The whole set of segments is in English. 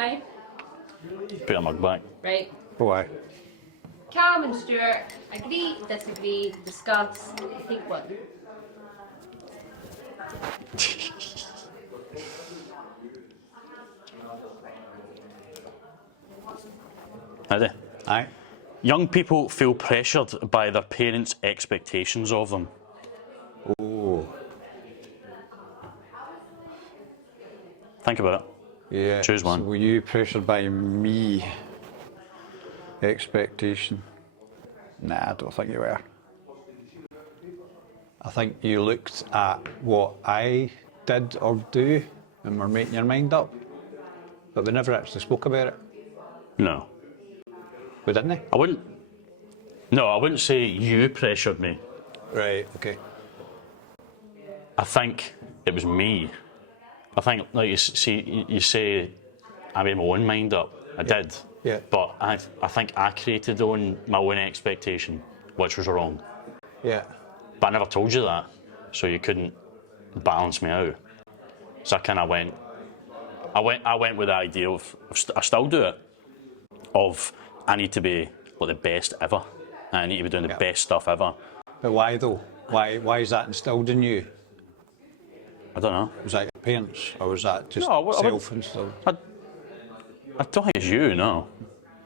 Right? Put a mug back. Right. Why? Callum and Stuart agree, disagree, discuss, pick one. Ready? Aye. Young people feel pressured by their parents' expectations of them. Oh. Think about it. Yeah. Choose one. So were you pressured by me? Expectation? Nah, I don't think you were. I think you looked at what I did or do and were making your mind up, but we never actually spoke about it. No. We didn't? I wouldn't. No, I wouldn't say you pressured me. Right, okay. I think it was me. I think, like you say, I made my own mind up. I did. Yeah. But I think I created my own expectation, which was wrong. Yeah. But I never told you that, so you couldn't balance me out. So I kind of went with the idea of I still do it. Of I need to be like the best ever. And I need to be doing the best stuff ever. But why though? Why is that instilled in you? I don't know. Was that your parents, or was that just No, self-instilled? I don't think it's you, no.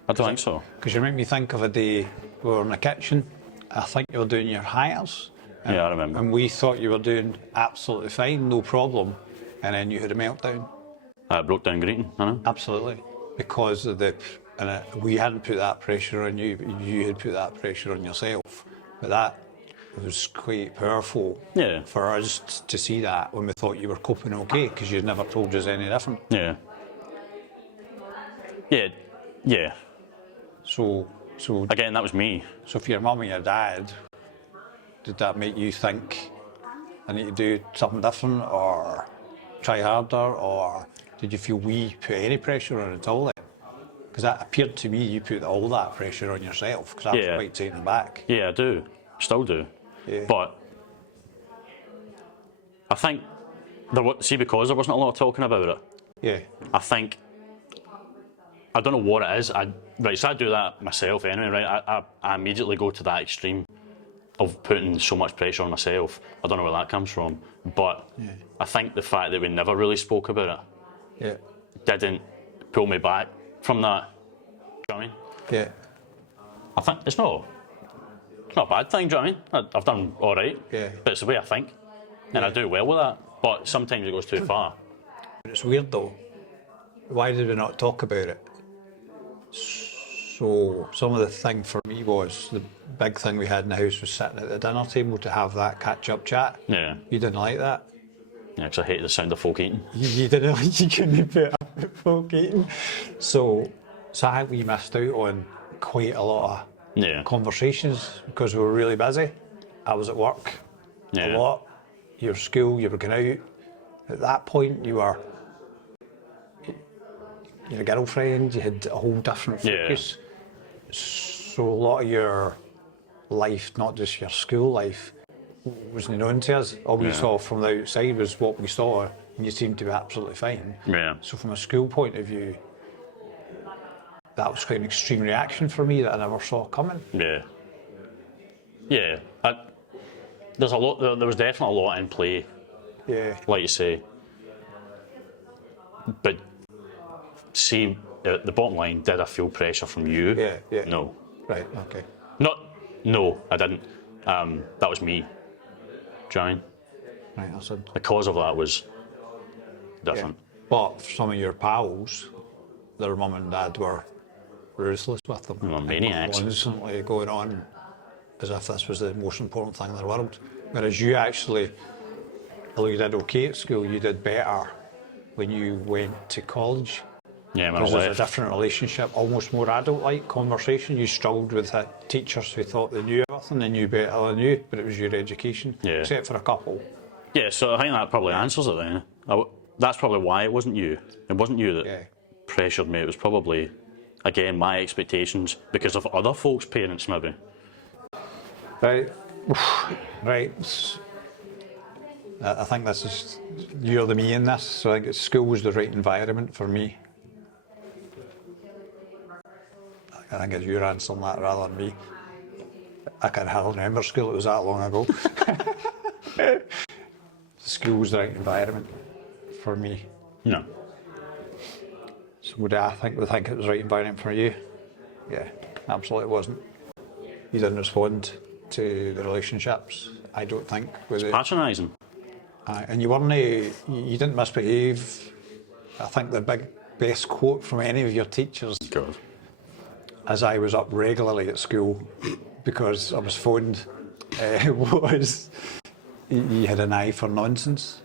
I don't think so. Because you make me think of a day we were in the kitchen. I think you were doing your hires. Yeah, I remember. And we thought you were doing absolutely fine, no problem. And then you had a meltdown. I broke down greeting, I know. Absolutely. Because of we hadn't put that pressure on you, but you had put that pressure on yourself. But that was quite powerful for us to see that when we thought you were coping okay, because you never told us any different. Yeah. Yeah. Yeah. So again, that was me. So for your mum and your dad, did that make you think I need to do something different or try harder, or did you feel we put any pressure on it at all? Because that appeared to me you put all that pressure on yourself, because I was quite taken aback. Yeah, I do. Still do. Yeah. But I think because there wasn't a lot of talking about it. Yeah. I think I don't know what it is. So I do that myself anyway, right? I immediately go to that extreme of putting so much pressure on myself. I don't know where that comes from, but I think the fact that we never really spoke about it didn't pull me back from that. Do you know what I mean? Yeah. I think it's not a bad thing. Do you know what I mean? I've done all right, but it's the way I think, and I do well with that. But sometimes it goes too far. It's weird though. Why did we not talk about it? So some of the thing for me was the big thing we had in the house was sitting at the dinner table to have that catch-up chat. Yeah. You didn't like that. Yeah, because I hated the sound of folk eating. You didn't like, you couldn't put up with folk eating. So I think we missed out on quite a lot of conversations because we were really busy. I was at work a lot. You were at school, you were going out. At that point you had a girlfriend, you had a whole different focus. So a lot of your life, not just your school life, wasn't known to us. All we saw from the outside was what we saw, and you seemed to be absolutely fine. Yeah. So from a school point of view, that was quite an extreme reaction for me that I never saw coming. Yeah. Yeah. There was definitely a lot in play. Yeah. Like you say. But see, the bottom line, did I feel pressure from you? Yeah. No. Right, okay. No, I didn't. That was me. Do you know what I mean? Right, I said. The cause of that was different. Yeah. But for some of your pals, their mum and dad were ruthless with them. Maniacs. Constantly going on as if this was the most important thing in the world. Whereas you actually, although you did okay at school, you did better when you went to college. Yeah, when I because left. there's a different relationship, almost more adult-like conversation. You struggled with teachers who thought they knew everything, they knew better than you, but it was your education, except for a couple. Yeah, so I think that probably answers it then. That's probably why it wasn't you. It wasn't you that pressured me. It was probably, again, my expectations because of other folks' parents, maybe. Right. I think this is, you're the me in this, so I think school was the right environment for me. I think it's you answering that rather than me. I can hardly remember school, it was that long ago. School was the right environment for me. No. So would I think it was the right environment for you? Yeah, absolutely it wasn't. You didn't respond to the relationships, I don't think. Patronising. And you didn't misbehave. I think the best quote from any of your teachers, God. as I was up regularly at school because I was phoned, was you had an eye for nonsense,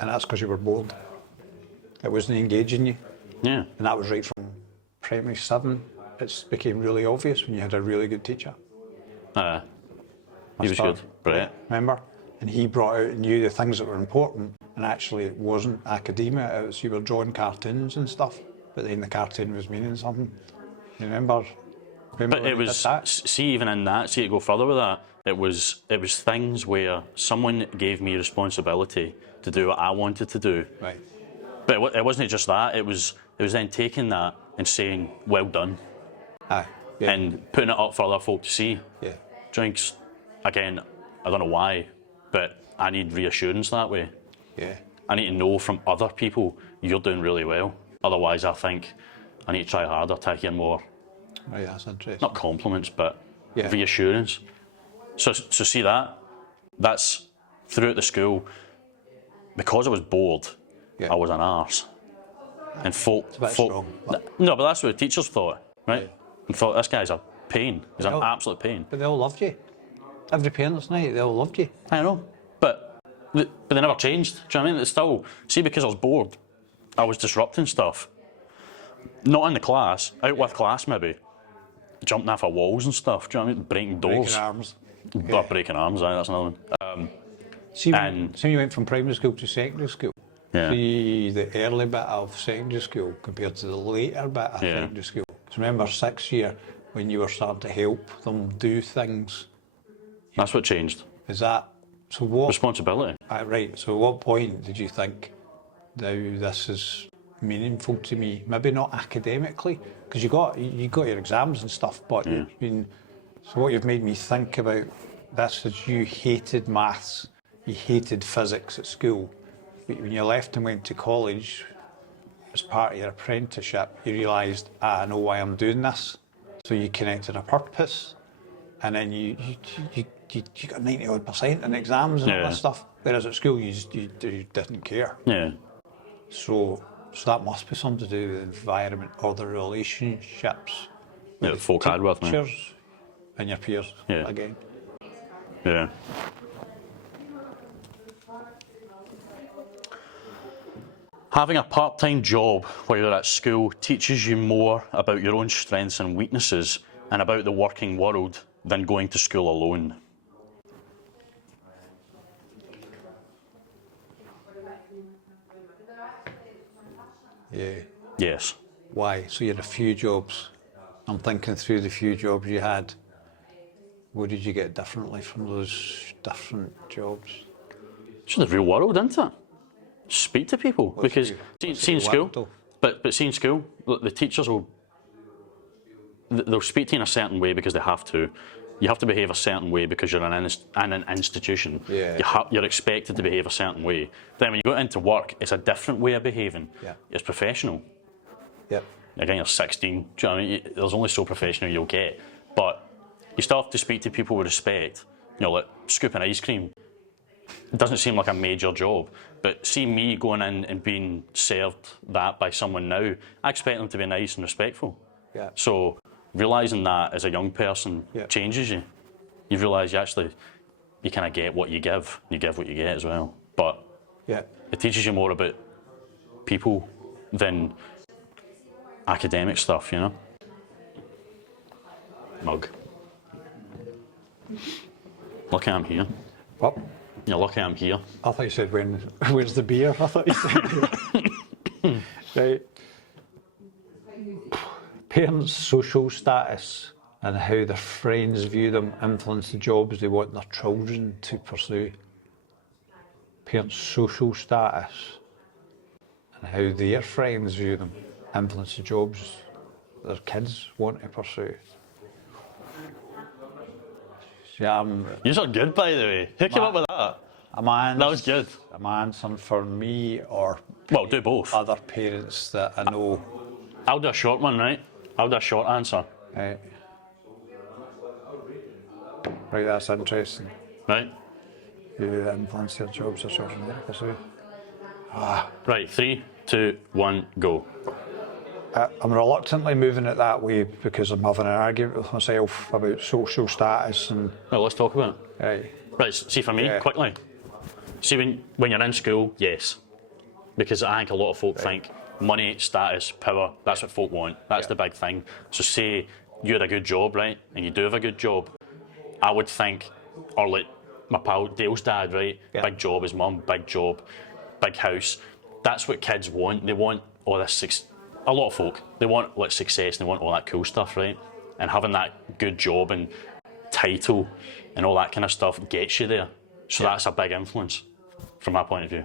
and that's because you were bored. It wasn't engaging you. Yeah. And that was right from primary 7. It became really obvious when you had a really good teacher. He was good. Brilliant. Remember? And he brought out and knew the things that were important, and actually it wasn't academia, it was you were drawing cartoons and stuff, but then the cartoon was meaning something. You remember But it was, see, even in that, see, to go further with that, it was things where someone gave me responsibility to do what I wanted to do. Right. But it wasn't just that, it was then taking that and saying, well done. Aye. Yeah. And putting it up for other folk to see. Yeah. Drinks, again, I don't know why, but I need reassurance that way. Yeah. I need to know from other people, you're doing really well. Otherwise, I think I need to try harder to hear more. Right, that's interesting. Not compliments, but Yeah. reassurance. So see that's throughout the school, because I was bored, Yeah. I was an arse. And folk, It's a bit strong, but- no, but that's what the teachers thought, right? Yeah. And thought, this guy's a pain. He's an Well- absolute pain. But they all loved you. Every parent's night, they all loved you. I know, but they never changed. Do you know what I mean? It's still, see, because I was bored, I was disrupting stuff. Not in the class, out with class maybe. Jumping off of walls and stuff, do you know what I mean? Breaking doors. Breaking arms. Breaking arms, aye, that's another one. See, And- when you went from primary school to secondary school, Yeah. see the early bit of secondary school compared to the later bit of Yeah. secondary school. So remember 6th year when you were starting to help them do things. That's what changed. Is that so? What? Responsibility. Right. So, at what point did you think, now this is meaningful to me? Maybe not academically, because you got your exams and stuff. But Yeah. I mean, so what you've made me think about this is you hated maths, you hated physics at school. But when you left and went to college, as part of your apprenticeship, you realised, I know why I'm doing this. So you connected a purpose, and then you got 90% in exams and all Yeah. this stuff. Whereas at school, you didn't care. Yeah. So that must be something to do with the environment or the relationships Yeah, the folk had with me. teachers and your peers. Yeah. Again. Yeah. Having a part-time job while you're at school teaches you more about your own strengths and weaknesses and about the working world than going to school alone. Yeah. Yes. Why? So you had a few jobs. I'm thinking through the few jobs you had. What did you get differently from those different jobs? It's the real world, isn't it? Speak to people. Because see in school, but see in school, the teachers they'll speak to you in a certain way because they have to. You have to behave a certain way because you're in an institution. Yeah. You're expected to behave a certain way. Then when you go into work, it's a different way of behaving. Yeah. It's professional. Yep. Again, you're 16. Do you know what I mean? There's only so professional you'll get. But you still have to speak to people with respect. You know, like scooping ice cream. It doesn't seem like a major job. But see me going in and being served that by someone now, I expect them to be nice and respectful. Yeah. So realising that as a young person Yeah. changes you. You realise you kind of get what you give. You give what you get as well. But Yeah. it teaches you more about people than academic stuff, you know? Mug. Lucky I'm here. What? You're lucky I'm here. I thought you said where's the beer? I thought you said right. Parents' social status and how their friends view them influence the jobs they want their children to pursue. Parents' social status and how their friends view them influence the jobs their kids want to pursue. Yeah, You're good, by the way. Who came up with that? That was good. I'm answering for me or Well, do both. other parents that I know. I'll do a short one, right? I'll do a short answer. Right. Right, that's interesting. Right? You influence your jobs or social media pursue. Right, 3, 2, 1, go. I'm reluctantly moving it that way because I'm having an argument with myself about social status and. Well, let's talk about it. Right. Right, see for me, Yeah. quickly. See, when you're in school, yes. Because I think a lot of folk think money, status, power, that's what folk want. That's the big thing. So say you had a good job, right, and you do have a good job, I would think, or like my pal Dale's dad, right, big job, his mum, big job, big house. That's what kids want. They want all this, a lot of folk, they want like success and they want all that cool stuff, right? And having that good job and title and all that kind of stuff gets you there. So that's a big influence from my point of view.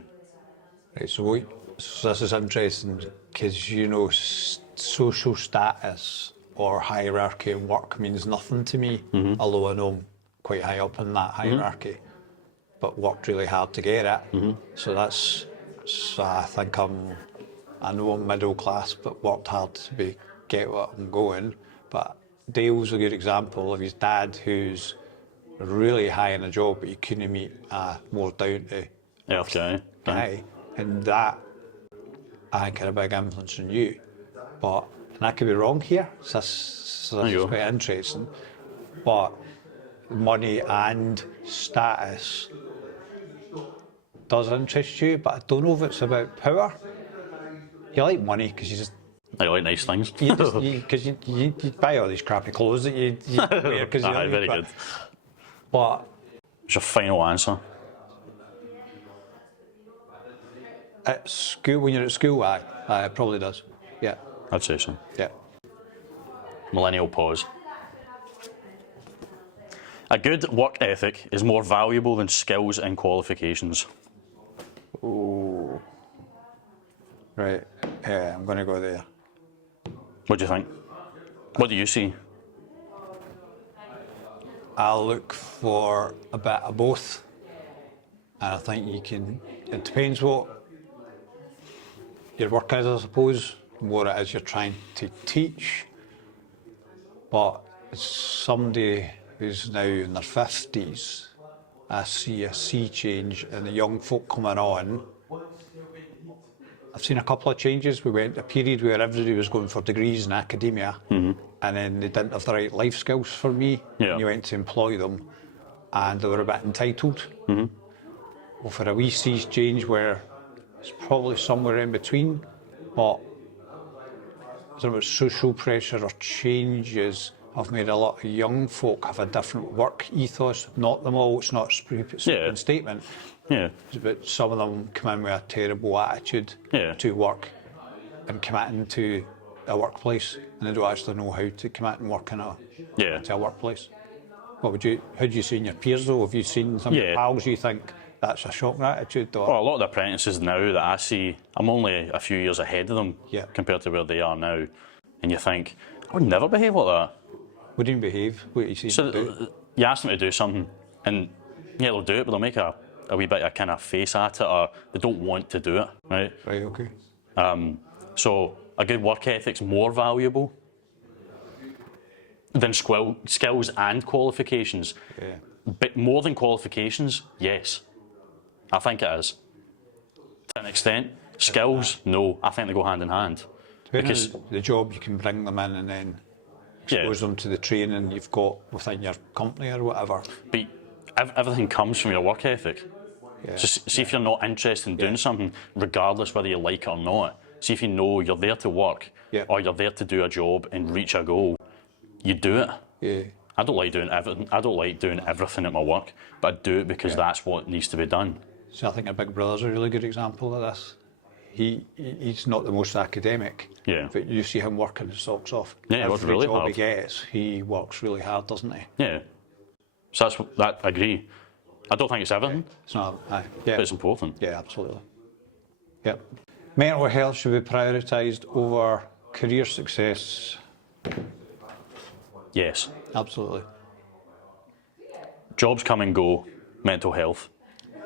Right, so this is interesting because, you know, social status or hierarchy in work means nothing to me, although I know I'm quite high up in that hierarchy, but worked really hard to get it. So I think I know I'm middle class, but worked hard to get what I'm going. But Dale's a good example of his dad who's really high in a job, but he couldn't meet a more down to Okay. guy, and that I think had a big influence on you. But and I could be wrong here. So this is quite interesting. But money and status does interest you, but I don't know if it's about power. You like money because you just. I like nice things. Because you buy all these crappy clothes that you wear because you. Very good. But What's your final answer? at school, when you're at school, aye, it probably does. Yeah, I'd say so. yeah. Millennial pause. A good work ethic is more valuable than skills and qualifications. Ooh. Right. Yeah, I'm going to go there. What do you think? What do you see? I'll look for a bit of both. And I think you can, it depends what your work is, I suppose, what it is you're trying to teach. But as somebody who's now in their 50s, I see a sea change in the young folk coming on. I've seen a couple of changes. We went a period where everybody was going for degrees in academia, and then they didn't have the right life skills for me. Yeah. And you went to employ them, and they were a bit entitled. Well, for a wee sea change where it's probably somewhere in between, but I don't know, social pressure or changes have made a lot of young folk have a different work ethos. Not them all, it's not a sweeping statement. Yeah. But some of them come in with a terrible attitude to work and committing to a workplace, and they don't actually know how to commit and work in to a workplace. How do you see in your peers though? Have you seen some pals you think that's a shocking attitude? Or? Well, a lot of the apprentices now that I see, I'm only a few years ahead of them compared to where they are now, and you think, I would never behave like that. What do you behave? What do you see them do? You ask them to do something, and they'll do it, but they'll make a wee bit of kind of face at it, or they don't want to do it, right? Right, okay. So a good work ethic's more valuable than skills and qualifications. Yeah. But more than qualifications, yes. I think it is. To an extent. Skills, no. I think they go hand in hand. Because the job, you can bring them in and then expose them to the training you've got within your company or whatever. But everything comes from your work ethic. Yeah. So see if you're not interested in doing something, regardless whether you like it or not. See if you know you're there to work or you're there to do a job and reach a goal. You do it. Yeah. I don't like doing everything. I don't like doing everything at my work, but I do it because that's what needs to be done. So I think your big brother's a really good example of this. He's not the most academic, but you see him working his socks off. Yeah, he works really hard. Every job he gets, he works really hard, doesn't he? Yeah. So that I agree. I don't think it's everything, It's not, but it's important. Yeah, absolutely. Yep. Mental health should be prioritised over career success. Yes. Absolutely. Jobs come and go. Mental health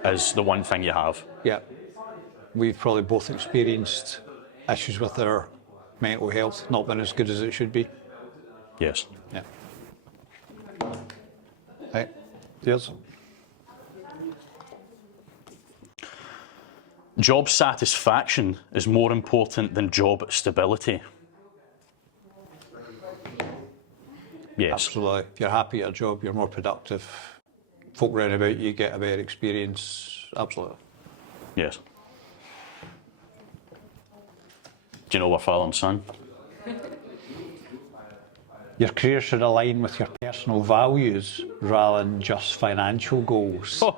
is the one thing you have. Yeah. We've probably both experienced issues with our mental health not being as good as it should be. Yes. Yeah. Right. Cheers. Job satisfaction is more important than job stability. Yes. Absolutely. If you're happy at a job, you're more productive. Folk round about you get a better experience. Absolutely. Yes. Do you know we're father and son? Your career should align with your personal values rather than just financial goals. Oh.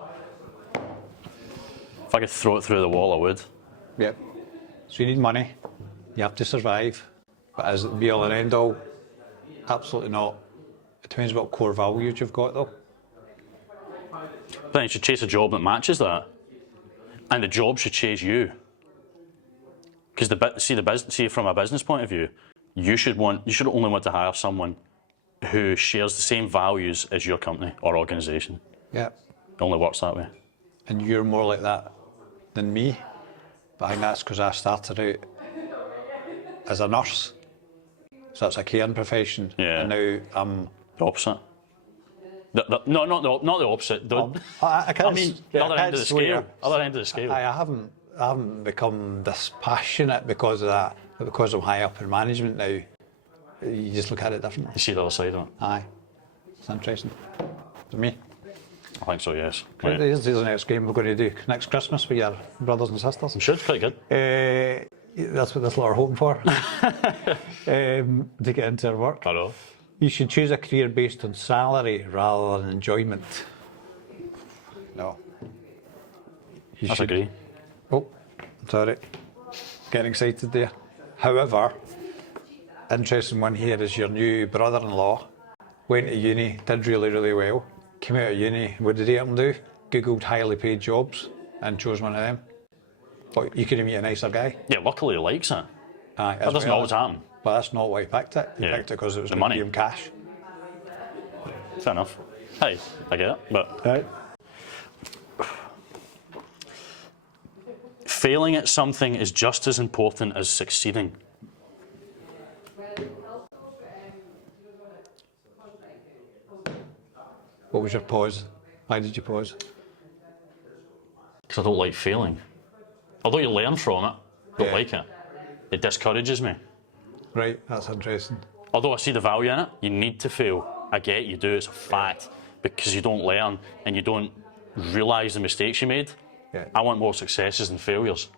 If I could throw it through the wall, I would. Yep. So you need money. You have to survive. But is it the be all and end all? Absolutely not. It depends what core values you've got, though. Then you should chase a job that matches that, and the job should chase you. Because see from a business point of view, you should only want to hire someone who shares the same values as your company or organisation. Yeah. It only works that way. And you're more like that than me. But I think that's because I started out as a nurse. So that's a caring profession. Yeah. And now I'm The opposite. No, not the opposite. I mean, the other end of the scale. Other end of the scale. I haven't become this passionate because of that, but because I'm high up in management now, you just look at it differently. You see the other side of it. Aye, it's interesting. To me. I think so, yes. Right. Here's the next game we're going to do next Christmas with your brothers and sisters. I'm sure it's quite good. That's what this lot are hoping for. To get into our work. I know. You should choose a career based on salary rather than enjoyment. No. I agree. Oh, sorry. Getting excited there. However, interesting one here is your new brother-in-law went to uni, did really, really well, came out of uni, what did he have to do? Googled highly paid jobs and chose one of them. But you could have met a nicer guy. Yeah, luckily he likes it. Aye, That doesn't always happen. But that's not why he picked it. He picked it because it was The going to money. give him cash. Fair enough. Hey, I get it, but Right. failing at something is just as important as succeeding. What was your pause? Why did you pause? Because I don't like failing. Although you learn from it, I don't Yeah. like it. It discourages me. Right, that's interesting. Although I see the value in it, you need to fail. I get you do, it's a fact. Because you don't learn and you don't realise the mistakes you made. Yeah. I want more successes than failures.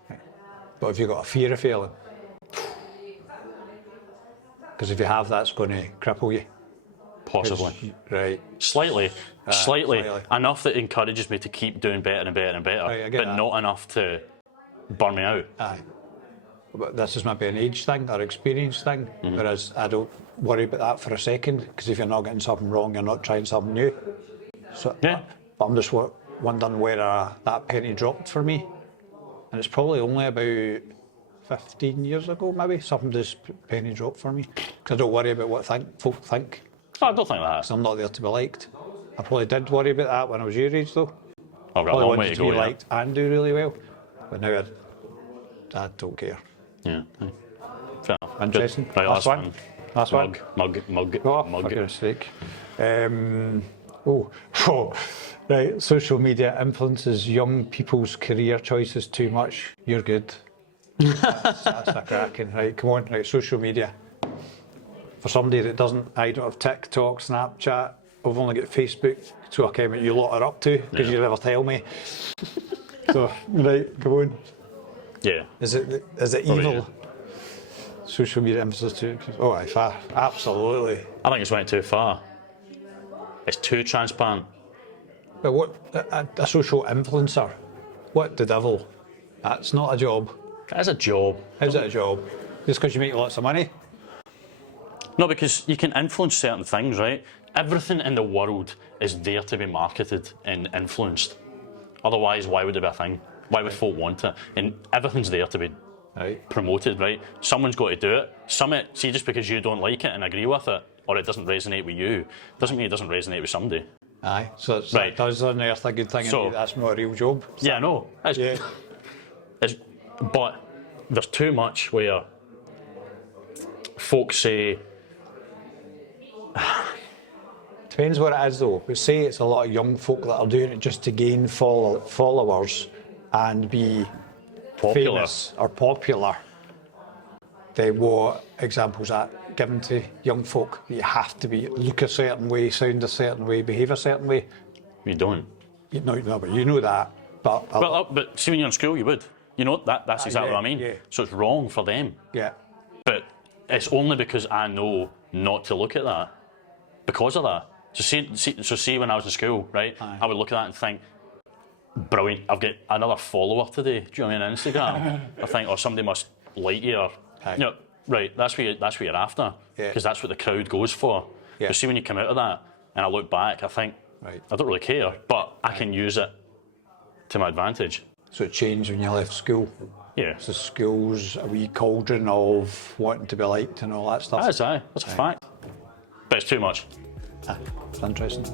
But have you got a fear of failing? Because if you have, that's going to cripple you. Possibly. Right. Slightly. Slightly. Slightly. Enough that encourages me to keep doing better and better and better. Right, I get but that. not enough to burn me out. Aye. But this is maybe an age thing or experience thing, whereas I don't worry about that for a second, because if you're not getting something wrong, you're not trying something new. So, Yeah. But I'm just wondering where that penny dropped for me. And it's probably only about 15 years ago, maybe, something just penny dropped for me. Because I don't worry about what folk think, I don't think that. because I'm not there to be liked. I probably did worry about that when I was your age, though. I've got a Probably long way wanted to to go, be yeah. liked and do really well. But now I don't care. Yeah. Fair enough. Interesting. Right, Last one. one. Last one. Mug. Oh, for goodness sake. Right. Social media influences young people's career choices too much. You're good. That's a cracking. Right, come on. Right, social media. For somebody that I don't have TikTok, Snapchat. I've only got Facebook, so I came what you lot are up to because you never tell me. So, right, come on. Yeah. Is it Probably, evil? yeah. Social media emphasis too? Oh, aye, far. Absolutely. I think it's went too far. It's too transparent. But what a social influencer? What the devil? That's not a job. It is a job. How's it a job? Just because you make lots of money? No, because you can influence certain things, right? Everything in the world is there to be marketed and influenced. Otherwise, why would it be a thing? Why would folk want it? And everything's there to be Right. promoted, right? Someone's got to do it. See, just because you don't like it and agree with it, or it doesn't resonate with you, doesn't mean it doesn't resonate with somebody. Aye. So it's, Right. that does unearth a good thing. So- And that's not a real job. Yeah, I know. Yeah. But there's too much where folks say, Depends what it is though. We say it's a lot of young folk that are doing it just to gain followers and be popular. famous or popular. Then what examples are given to young folk? You have to look a certain way, sound a certain way, behave a certain way. You don't. No, but you know that. But But see, when you're in school, you would. You know, that's exactly yeah, what I mean. yeah. So it's wrong for them. yeah, But it's only because I know not to look at that because of that. So see when I was in school, right, I would look at that and think, brilliant, I've got another follower today. Do you know what I mean, on Instagram? I think, or somebody must like you, or, Aye. you know, right, that's what you're after, Yeah. because that's what the crowd goes for. Yeah. But see, when you come out of that, and I look back, I think, Right. I don't really care, but I can use it to my advantage. so it changed when you left school. Yeah. So school's a wee cauldron of wanting to be liked and all that stuff. That's a fact. But it's too much. It's interesting.